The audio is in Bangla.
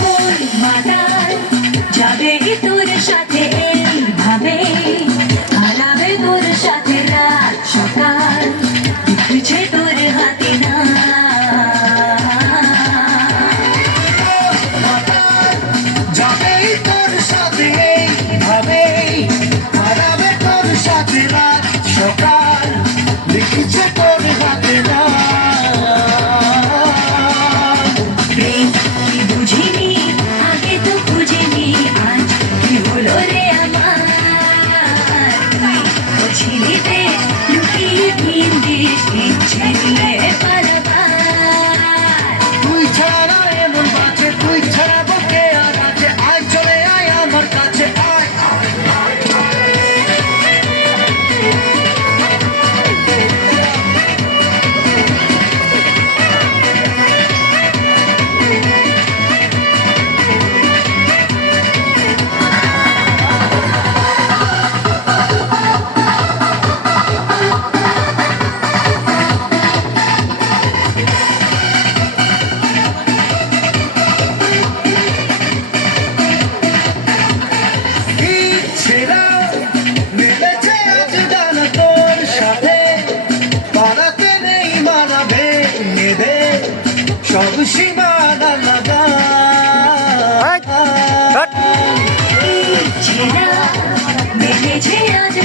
মন মাতাল যাবে তোর সাথে এইভাবে, হারাবে তোর সাথে রাত সকাল, কিছু তোর হাতে না। যাবে তোর সাথে এইভাবে, হারাবে তোর সাথে রাত সকাল, লিখেছে তোর হাতে না। প্রেম কি বুঝিনি আগে তো বুঝিনি, আজ কি হলো রে আমার, তুই ছিলি রে লুকিয়ে ভিন্দিস ইচ্ছে নিয়ে পালাবার। তুই ছাড়া এমন বাঁচে, তুই ছাড়া বকে আর আছে, আয় চলে আয় আমার কাছে আয়। ছেড়া মেলেছে আজ ডানা তোর সাথে, পালাতে নেই মানাবে দে সব সীমানা লাগা। ছেড়া মেলেছে আজ